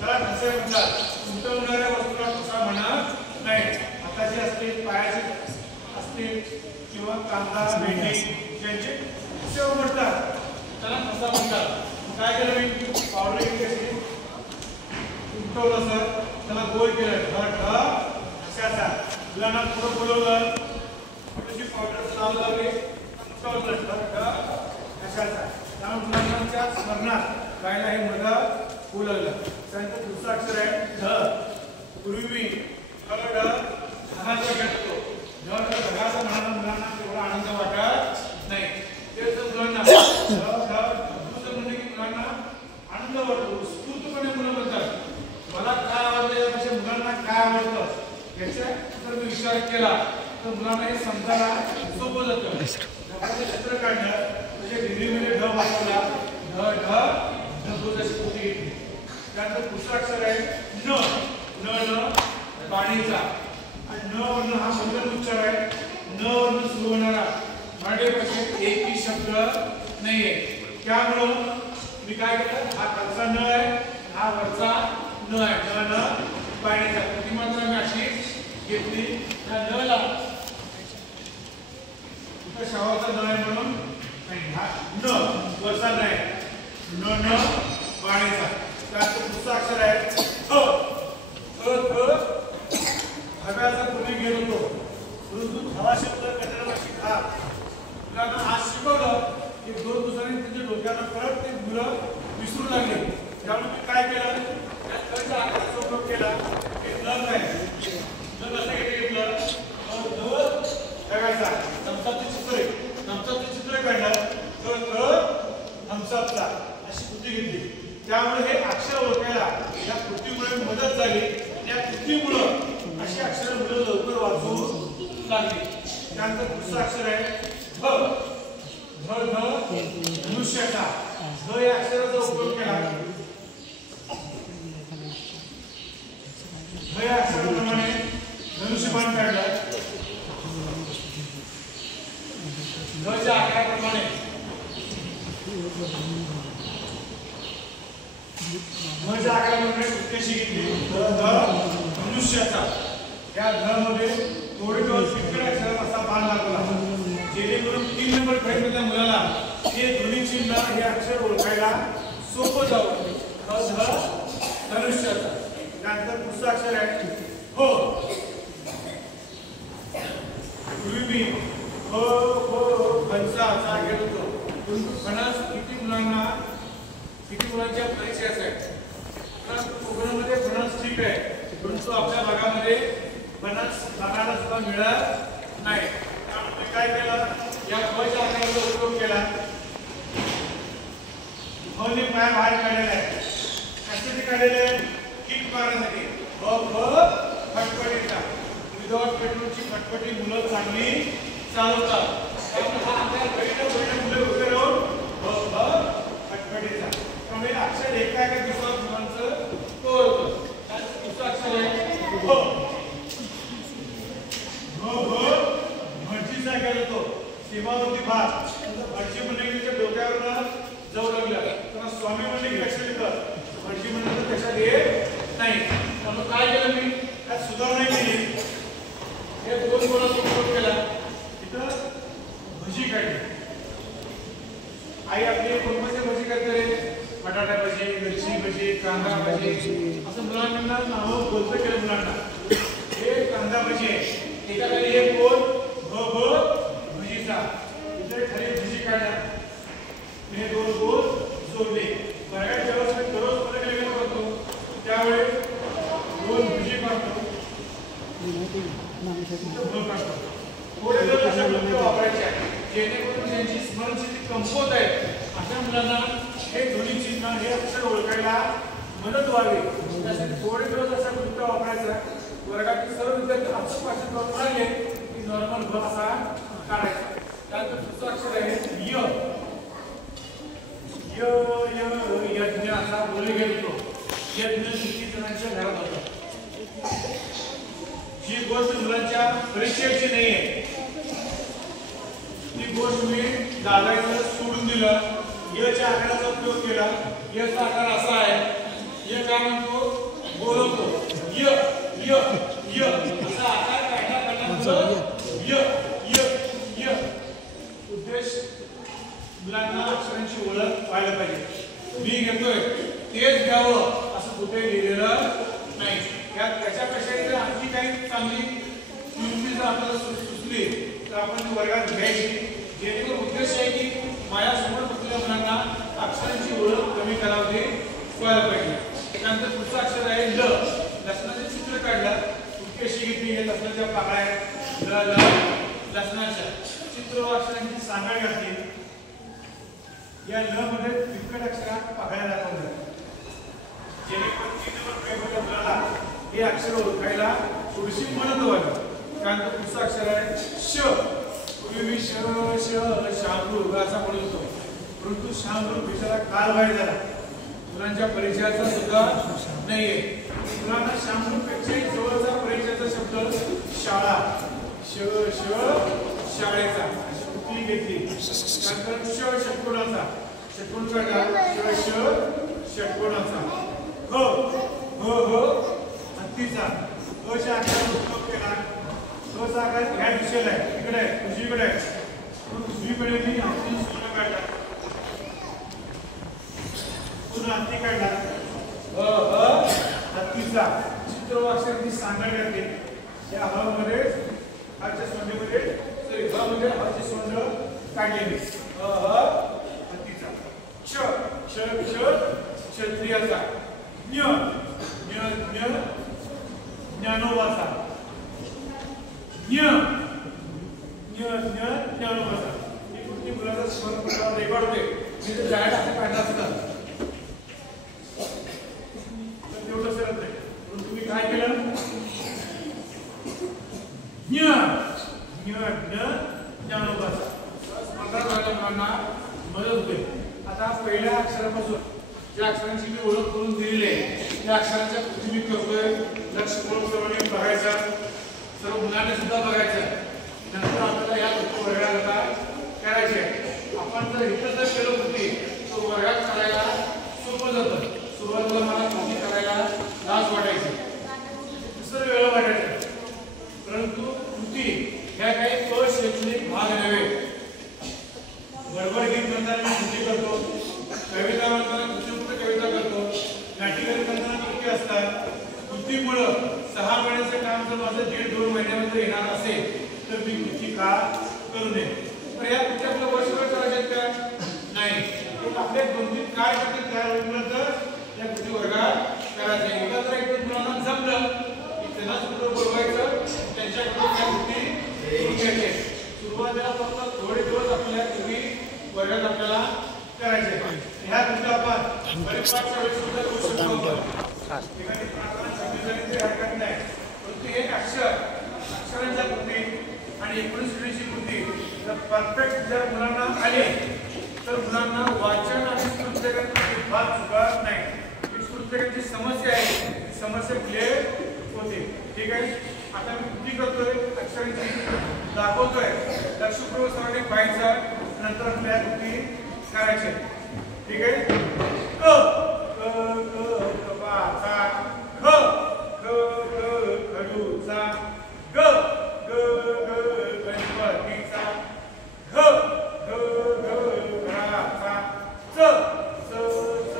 त्याला ठसे म्हणतात. उमटवणाऱ्या वस्तूला ठसा म्हणत नाही. हाताची असतील, पायाची असतील किंवा कांदा भेंडी ज्यांचे ठसे उमटतात त्याला ठसा म्हणतात. काय केलं मी? पावडर कशी उमटवलं सर, त्याला गोल केलं ठसाचा. मुलांना पुढं बोलवलं, थोडीशी पावडर लावली, उमटवलं ठसाचा. त्यामुळे मुलांच्या स्मरणात राहायला हे मुलगा होऊ लागलं. त्यानंतर दुसरं अक्षर आहे ढ. पूर्वी ढगाचा घेतो. ढगाचा म्हणाला मुलांना तेवढा आनंद वाटत नाही. तेच मुलांना म्हणजे की मुलांना आनंद वाटतो. उत्स्फूर्तपणे मुलं म्हणतात मला काय आवडतं, यापेक्षा मुलांना काय आवडतं याचा जर मी विचार केला तर मुलांना हे समजायला सोपं जातं. चित्र काढलं म्हणजे हिंदीमध्ये ढ वापरला, ढबूजाची पोटी. त्यानंतर दुसरं अक्षर आहे न. न पाणीचा. आणि न वर्ण हा शब्द उच्चार आहे. न वर्ण सुरू होणारा मराठी भाषेत एकही शब्द नाहीये. त्यामुळं मी काय केलं, हा खालचा न आहे, हा वरचा न आहे. न पाणीचा ती मात्र मी अशी घेतली. त्या नला शावाचा न आहे म्हणून हा न वरचा न आहे. न पाणीचा. त्यानंतर दुसरा अक्षर आहे हव्याचा पूर्वी घेत होतो, परंतु हवा शब्द कन्नड भाषेत हा. मुलांना आज शिकवलं की 2 दिवसांनी त्यांच्या डोक्याला परत ते मुलं विसरू लागले. त्यामुळे मी काय केलं, त्या कळच्या आकाराचा उपयोग केला. हे न काय न कसं घेतलं ढगाचा. थम्सअपचे चित्र आहे, थम्सअपचे चित्र काढलं थम्सअपचा अशी कृती घेतली. त्यामुळे हे अक्षर ओळखायला या कृतीमुळे मदत झाली. या कृतीमुळं अशी अक्षर मुलं लवकर वाचू लागली. त्यानंतर दुसरं अक्षर आहे धनुष्याचा. ध या अक्षराचा उपयोग केला. ध या अक्षराप्रमाणे धनुष्यबाण काढलं. ध्वच्या आकाराप्रमाणे ध्वच्या आकाराप्रमाणे कृती घेतली. धनुष्याचा. या ध मध्ये थोडे दिवस तिकडे अक्षरात असा बाण लागला, जेणेकरून 3 नंबर फळीमधल्या मुलाला हे दोन्ही चिन्ह हे अक्षर ओळखायला सोपं जावं. धनुष्याचा. त्यानंतर दुसरं अक्षर आहे हो. पूर्वी मी फणसाचा घेत होतो, परंतु फणस किती मुलांच्या परिचय असायचे. कोकणामध्ये फणस ठीक आहे, परंतु आपल्या भागामध्ये फणस खाण्याला सुद्धा मिळत नाही. त्यामुळे काय केलं, या फळच्या आकाराचा उपयोग केला. फळने पाय बाहेर काढलेला आहे. कशासाठी काढलेले? किक मारण्यासाठी. फटफटीचा. विदाउट पेट्रोलची फटफटी मुलं चांगली चालवतात. त्यामुळे हा आकार बैठक मुलं उभे राहून फटफटीचा. त्यामुळे अक्षर एका दिवसात मुलांचं तोर होतं. दुसरं अक्षर आहे भटजीचा केला तो सीमावर्ती भाग. भटजी म्हणजे डोक्यावर जाऊ लागला. त्यांना स्वामी म्हणजे लक्षात येतं, भटजी म्हणजे लक्षात येत नाही. त्यामुळे काय केलं मी, त्यात सुधारणा केली. हे 2 गुणांचा उपयोग केला. इथं भजी काढली. आई आपली कोणत्या भजी करते? बटाटा भजी, मिरची भजी, कांदा भजी असं मुलांना नावं बोलतं केलं मुलांना. हे कांदा भजी आहे. एका खाली एक गोल भजीचा. इथे खाली भजी काढल्या. हे 2 गोल जोडले. बऱ्याच जेव्हा दररोज मध्ये करतो त्यावेळी 2 भजी काढतो. थोडे दिवस अशा गोष्टी वापरायच्या जेणेकरून त्यांची स्मरणशक्ती कमकुवत आहे. अशा मुलांना हे दोन्ही चिन्ह हे अक्षर ओळखायला मदत व्हावी. त्यासाठी थोडे दिवस अशा गोष्टी वापरायचा. वर्गातील सर्व विद्यार्थी असं भाषेत वापरले की नॉर्मल भ असा काढायचा. त्यानंतर दुसरं अक्षर आहे य. यज्ञ असा बोलले गेलो. यज्ञ किती जणांच्या घरात होता. जी गोष्ट मुलांच्या परीक्षेची नाही आहे ती गोष्ट मी दादाला सोडून दिलं याच्या आकाराचा उपयोग केला याचा आकार असा आहे हे काय म्हणतो बोलतो य य य असा आकार काढण्याचा य य य उद्देश मुलांना अक्षरांची ओळख व्हायला पाहिजे मी घेतोय तेच घ्यावं असं कुठे लिहिलेलं नाही त्याच्यापेक्षा जर आणखी काही चांगली युक्ती जर आपल्याला सुचली तर आपण वर्गात घ्यायची जेणेकरून उद्देश आहे की माझ्यासमोर बसलेल्या मुलांना अक्षरांची ओळख कमी करावी व्हायला पाहिजे त्यानंतर पुढचं अक्षर आहे ल लसणाचे चित्र काढलं उत्केशी घेतली हे लसणाच्या पाकळ्या ल ल लसणाच्या चित्र अक्षरांची सांगड घातली या ल मध्ये तितकट अक्षरात पाकळ्या दाखवल्या जेणेकरून चित्र आपल्याला हे अक्षर ओळखायला थोडीशी मदत व्हावी कारण पुढचं अक्षर आहे श पूर्वी मी श श शामृग असा म्हणत होतो परंतु शामृग विचारा काल वाईट झाला मुलांच्या परिचयाचा सुद्धा नाहीये मुलांना शामृग पेक्षाही जवळचा परिचयाचा शब्द शाळा श श शाळेचा अशी कुठली घेतली नंतर ष षटकोणाचा षटकोण काढला श ष षटकोणाचा ह ह ह हत्तीचा च्या आकाराचा उपयोग केला चा आकार ह्या दिशेला आहे इकडे आहे उजवीकडे आहे उजवीकडे मी हत्ती सूर्ण काढला पुन्हा हत्ती काढला हत्तीचा चित्र अक्षरांची सांगड घातली या ह मध्ये हाच्या सोंडीमध्ये सॉरी ह मध्ये हाची सोंड काढलेली हत्तीचा क्ष क्ष क्ष क्षत्रियाचा ज्ञ ज्ञ ज्ञ ज्ञानोबाचा ज्ञ ज्ञ ज्ञ ज्ञानोबाचा ही कृती मुलाचा स्वर रेकॉर्ड होते मी तर जायला असं काढला असता तर तेवढं सरत नाही म्हणून तुम्ही काय केलं ज्ञ ज्ञ ज्ञ ज्ञानोबाचा स्पर्धा झाल्या मुलांना मदत होते आता पहिल्या अक्षरापासून ज्या अक्षरांची मी ओळख करून दिलेली आहे त्या अक्षरांच्या कृती मी करतोय लक्षपूर्वक बघायचा सर्व मुलांनी सुद्धा बघायचं नंतर आपल्याला या वर्गाला करायचे आपण जर इथं जर केलं कृती तो वर्गात करायला सोपं जातं सुरुवातीला मला कृती करायला लाज वाटायची दुसरं वेळ वाटायचं परंतु कृती ह्या काही अशैक्षणिक भाग नव्हे बडबड गीत म्हणताना मी कृती करतो कविता म्हणताना कृतीमुक्त कविता करतो नाटिका करताना कृती असतात कृतीमुळं 6 महिन्याचं काम जर माझं 1.5-2 महिन्यामध्ये येणार असेल तर मी कृती का करू नये तर या कृती आपल्या वर्षभर करायच्यात का नाही आपल्या 2-3 काय करते तयार होईपर्यंत या कृती वर्गात करायचे एकदा जर एक मुलांना जमलं की त्यांना सुद्धा बोलवायचं त्यांच्याकडून त्या कृती करून घ्यायचे सुरुवातीला फक्त थोडे दिवस आपल्या कृती वर्गात आपल्याला करायचे ह्या कृती आपण परिपाठच्या वेळेस सुद्धा करू शकतो परंतु एक अक्षरांच्या कृती आणि 19 पिढीची कृती जर परफेक्ट जर मुलांना आले तर मुलांना वाचन आणि स्मृत्यकांची फार चुकत नाही स्मृत्यकांची समस्या आहे ती समस्या क्लिअर होते ठीक आहे आता मी कृती करतोय अक्षरांची दाखवतोय लक्षपूर्वक सरांनी पाहायचं नंतर आपल्या कृती करायच्या ठीक आहे क क क कपाचा ख ख ख खडूचा ग ग ग गणपतीचा घ घ घ घराचा च च च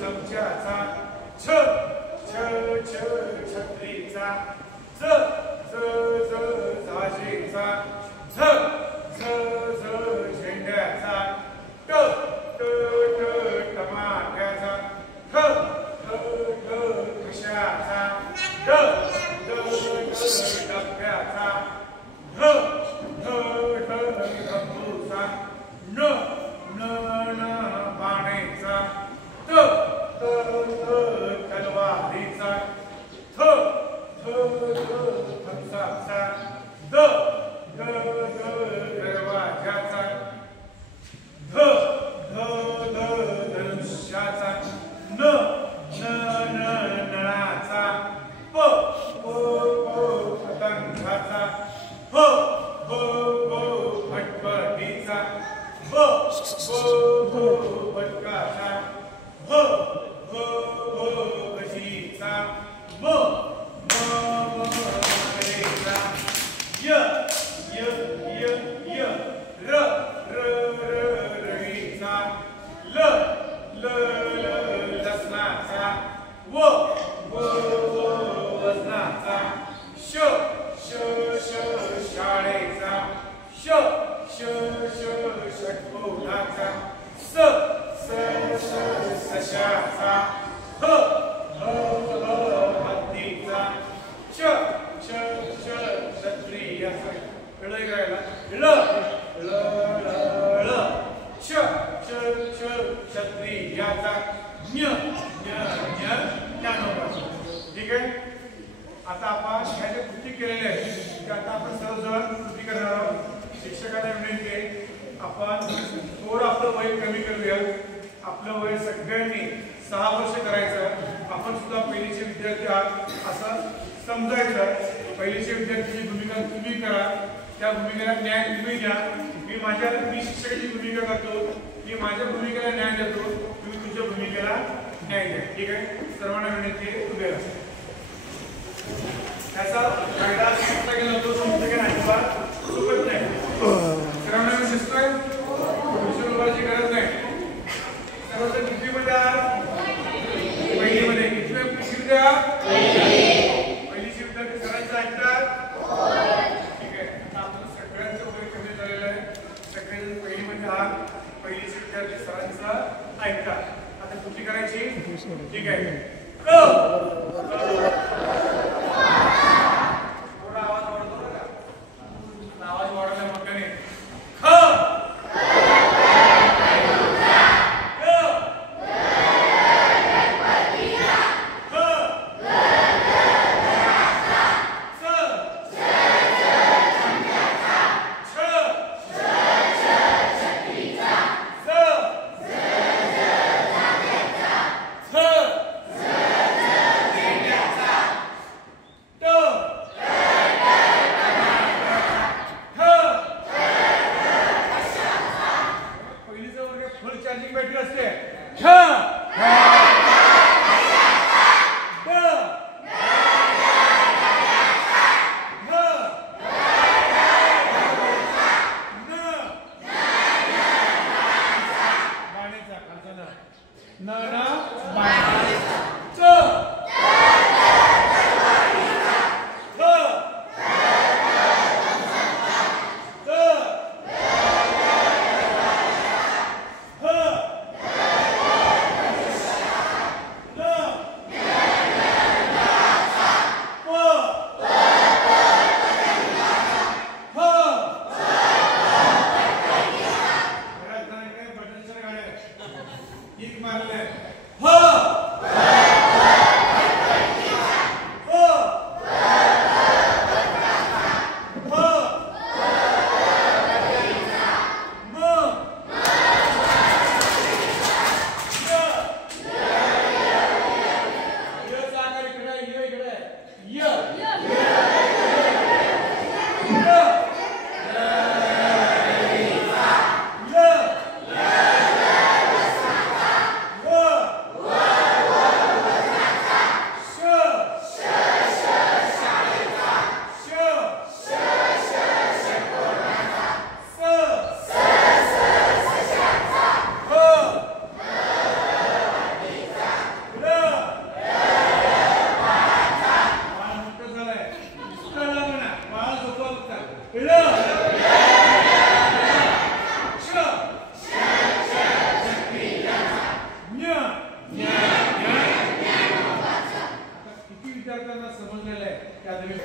चमच्याचा छ छ छ छत्रीचा ज ज ज झाशीचा झ झ झ झेंड्याचा ट ट ट टमाट्याचा ठ ठ ठ कशाचा ड ड ड डब्याचा ढ ढ ढ डब्बूचा न न न बाणेचा त त त तलवारीचा थ थ थ फणसाचा द द द दरवाजाचा ध ध ध धनुष्याचा न न न नळाचा प प प भटकाचा भ भजीचा म मकरेचा य र रवीचा ल लसणाचा व वजनाचा श शाळेचा श षटकोनाचा स सशाचा ह हत्तीचा च क्षत्रियाचा कळलं करायला ल श क्षत्रियाचा ज्ञानोबाचा. ठीक आहे. आता आपण ह्या ज्या कृती केलेल्या आहेत त्या आता आपण सर्वजण कृती करणार आहोत. शिक्षकांना विनंती आहे आपण थोडं आपलं वय कमी करूया. आपलं वय सगळ्यांनी 6 वर्ष करायचं. आपण सुद्धा पहिलीचे विद्यार्थी आहात असं समजायचं. पहिलीचे विद्यार्थीची भूमिका तुम्ही करा. त्या भूमिकेला न्याय तुम्ही द्या. मी शिक्षकाची भूमिका करतो. मी माझ्या भूमिकेला न्याय देतो. तुम्ही तुमच्या भूमिकेला न्याय द्या. ठीक आहे. सर्वांना विनंती आहे उभे राहा. त्याचा फायदा समजता गेला तो समजता गेला अजिबात चुकत नाही. सर्वांना दिसतोय विषयाची गरज नाही. सर्वजण कितवीमध्ये आहात? पहिलीमध्ये. कितवीमध्ये आहात? पहिलीचे विद्यार्थी सरांचं ऐकतात. ठीक आहे. आता आपलं सगळ्यांचं वय कमी झालेलं आहे. सगळेजण पहिलीमध्ये आहात. पहिलीचे विद्यार्थी सरांचं ऐकतात. आता कृती करायची. ठीक आहे. आवाज वाढवल्या मोठ्याने ख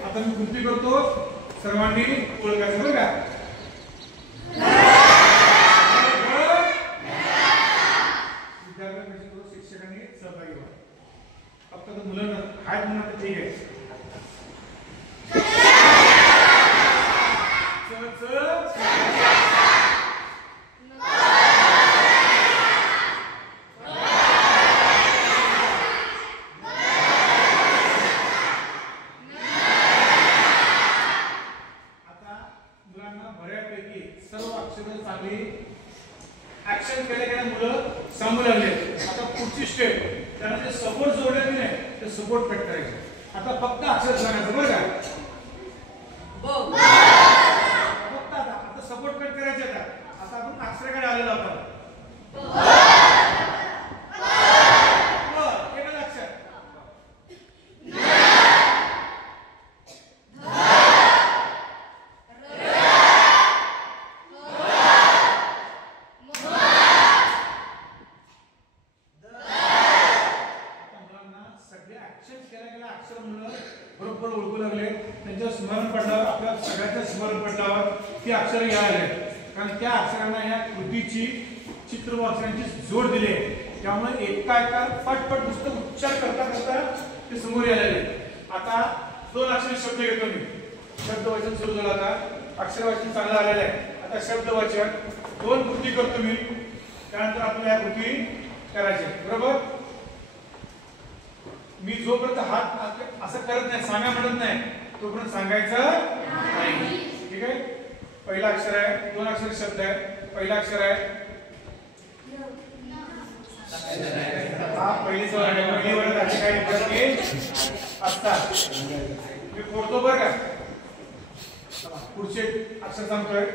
आता मी कृती करतो. सर्वांनी ओळखायचं बरं का. विद्यार्थ्यांपेक्षा शिक्षकांनी सहभागी व्हा. फक्त मुलांना हात म्हणून ठीक आहे. ऍक्शन केल्या मुलं सांगू लागले. आता पुढची स्टेप त्यांना जे सपोर्ट जोडले की नाही ते सपोर्ट कट करायचे. आता फक्त अक्षर सांगायचं बरं का. फक्त आता सपोर्ट कट करायचे. आता आपण अक्षराकडे आलेलो आपण. एकच अक्षर. बरोबर ओळखू लागले. त्यांचं स्मरण पडल्यावर आपल्या सगळ्यांचं स्मरण पडल्यावर ती अक्षर या आले. कारण त्या अक्षरांना या कृतीची चित्र अक्षरांची जोड दिली आहे. त्यामुळे एका पटपट नुसतं उच्चार करता करता ते समोर यायला. आता 2 अक्षरी शब्द घेतो मी. शब्द वाचन सुरू झालं. आता अक्षर वाचन चांगलं आलेलं आहे. आता शब्द वाचन 2 कृती करतो मी. त्यानंतर आपल्याला या कृती करायच्या. बरोबर. मी जोपर्यंत हात असं करत नाही सांगा म्हणत नाही तोपर्यंत सांगायचं नाही. ठीक आहे. पहिला अक्षर आहे. 2 अक्षरी शब्द आहे. पहिला अक्षर आहे हा पहिलीच वर्ग आहे. पहिली वर्ग असे काही प्रश्न असतात. मी फोडतो बरं का. पुढचे अक्षर सांगतोय.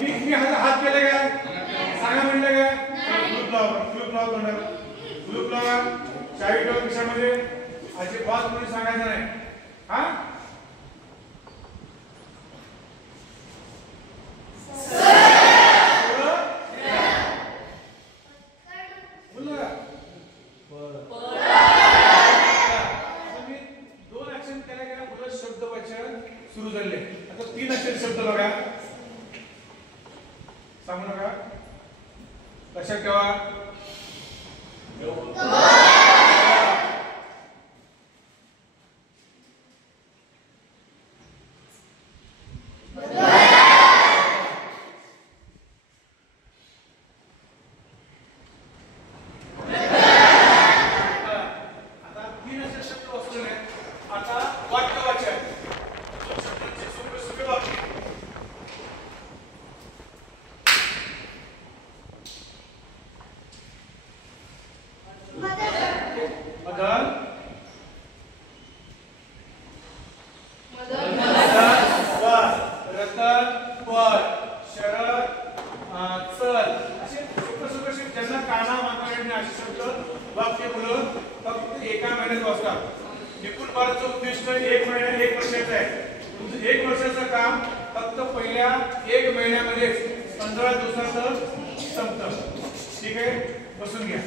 मी हात केले काय सांगा म्हणलं काय. ग्लूप लावा चावी ठेवा खिशामध्ये. अजिबात कोणी सांगायचं नाही. हा सुरू झाले. आता 3 अक्षर शब्द बघा. सांगू नका. लक्षात ठेवा. आता 3 अक्षर शब्द वस्तू. आता वाक्य वाचन. वाक्य मुलं फक्त एका महिन्यात वाचतात. निपुण भारतचं उद्दिष्ट 1 महिना 1 वर्षाचं आहे. तुमचं 1 वर्षाचं काम फक्त पहिल्या 1 महिन्यामध्ये 15 दिवसाचं संपतं. ठीक आहे. बसून घ्या.